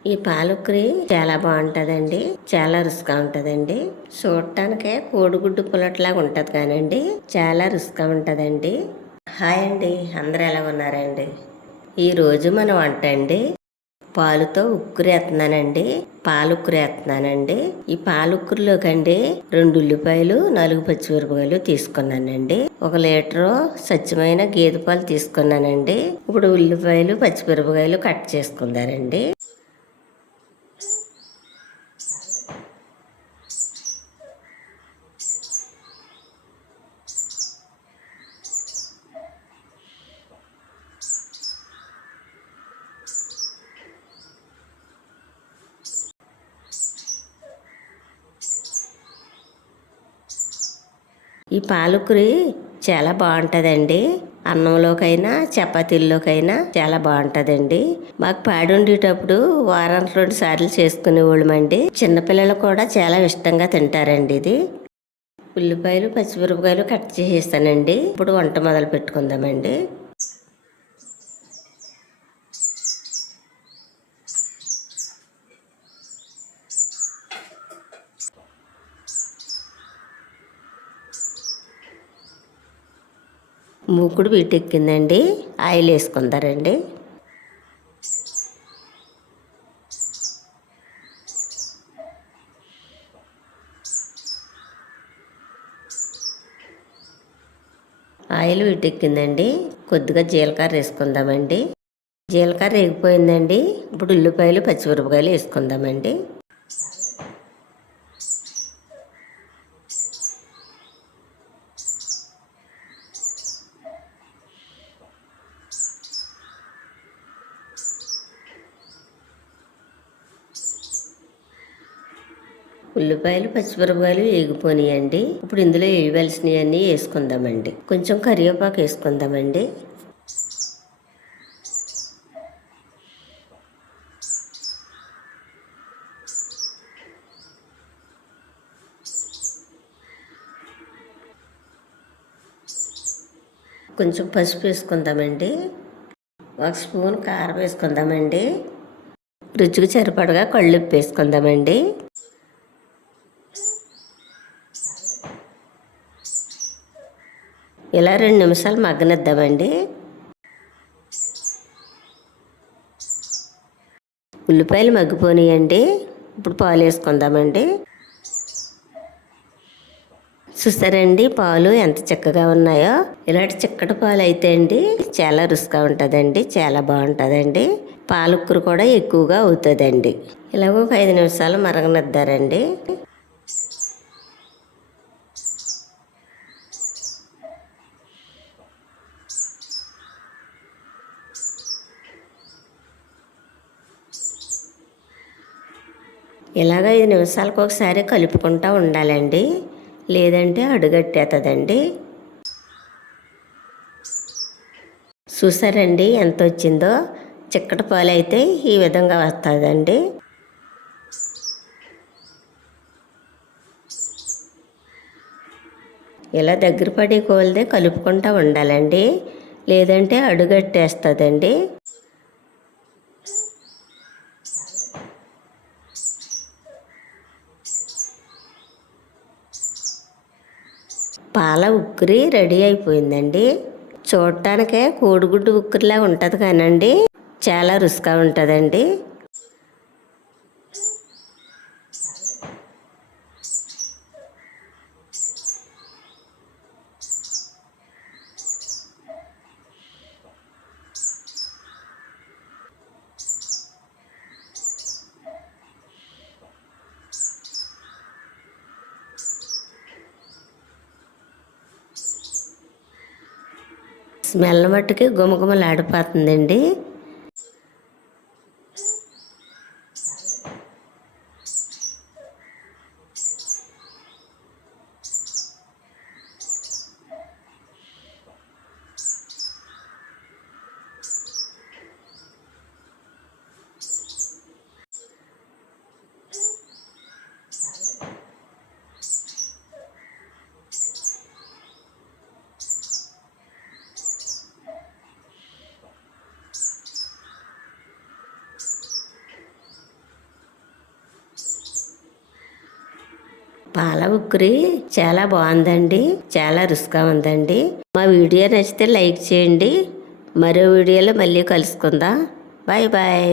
ఈ పాలకురి చాలా బాగుంటుందండి. చాలా రుచిగా ఉంటుందండి. చూడటానికే కోడిగుడ్డు పుల్లట్లాగా ఉంటుంది కానండి చాలా రుచిగా ఉంటుందండి. హాయ్ అండి, అందరూ ఎలా ఉన్నారండి? ఈరోజు మన వంట అండి పాలుతో ఉక్కురు వేస్తున్నానండి. పాలుక్కురు వేస్తున్నానండి. ఈ పాలుక్కురులోకండి 2 ఉల్లిపాయలు 4 పచ్చిమిరపకాయలు తీసుకున్నానండి. 1 లీటరు స్వచ్ఛమైన గేదె పాలు తీసుకున్నానండి. ఇప్పుడు ఉల్లిపాయలు పచ్చిమిరపకాయలు కట్ చేసుకుందారండి. ఈ పాలకురి చాలా బాగుంటుందండి. అన్నంలోకైనా చపాతీల్లోకైనా చాలా బాగుంటుందండి. మాకు పాడి ఉండేటప్పుడు వారానికి 2 సార్లు చేసుకునేవాళ్ళమండి. చిన్నపిల్లలు కూడా చాలా ఇష్టంగా తింటారండి ఇది. ఉల్లిపాయలు పచ్చిమిరపకాయలు కట్ చేసేస్తానండి. ఇప్పుడు వంట మొదలు పెట్టుకుందామండి. మూకుడు వీటెక్కిందండి. ఆయిల్ వేసుకుందారండి. ఆయిల్ వీటెక్కిందండి. కొద్దిగా జీలకర్ర వేసుకుందామండి. జీలకర్ర వేగిపోయిందండి. ఇప్పుడు ఉల్లిపాయలు పచ్చిమిరపకాయలు వేసుకుందామండి. ఉల్లిపాయలు పచ్చిమిరపకాయలు వేగిపోయినాయండి. ఇప్పుడు ఇందులో వేయవలసినవన్నీ వేసుకుందామండి. కొంచెం కరివేపాకు వేసుకుందామండి. కొంచెం పసుపు వేసుకుందామండి. 1 స్పూన్ కారం వేసుకుందామండి. రుచికి సరిపడగా కళ్ళుప్పు వేసుకుందామండి. ఇలా 2 నిమిషాలు మగ్గనిద్దామండి. ఉల్లిపాయలు మగ్గిపోయినాయండి. ఇప్పుడు పాలు వేసుకుందామండి. చూసారండి పాలు ఎంత చక్కగా ఉన్నాయో. ఇలాంటి చిక్కటి పాలు అయితే అండి చాలా రుచిగా ఉంటుందండి. చాలా బాగుంటుందండి. పాలకూర కూడా ఎక్కువగా అవుతుందండి. ఇలాగ ఒక 5 నిమిషాలు మరగనిద్దారండి. ఇలాగ 5 నిమిషాలకు ఒకసారి కలుపుకుంటూ ఉండాలండి. లేదంటే అడుగట్టేస్తుందండి. చూసారండి ఎంత వచ్చిందో. చిక్కటి పాలు అయితే ఈ విధంగా వస్తుందండి. ఇలా దగ్గర పడి కోల్దే కలుపుకుంటూ ఉండాలండి. లేదంటే అడుగట్టేస్తుందండి. పాల ఉక్కిరి రెడీ అయిపోయిందండి. చూడటానికే కోడిగుడ్డు ఉక్కిరిలా ఉంటుంది కానండి చాలా రుచిగా ఉంటుందండి. స్మెల్ మట్టుకి గుమగుమలాడిపోతుందండి. పాల ఉక్కిరి చాలా బాగుందండి, చాలా రుచిగా ఉందండి. మా వీడియో నచ్చితే లైక్ చేయండి. మరో వీడియోలో మళ్ళీ కలుసుకుందాం. Bye bye.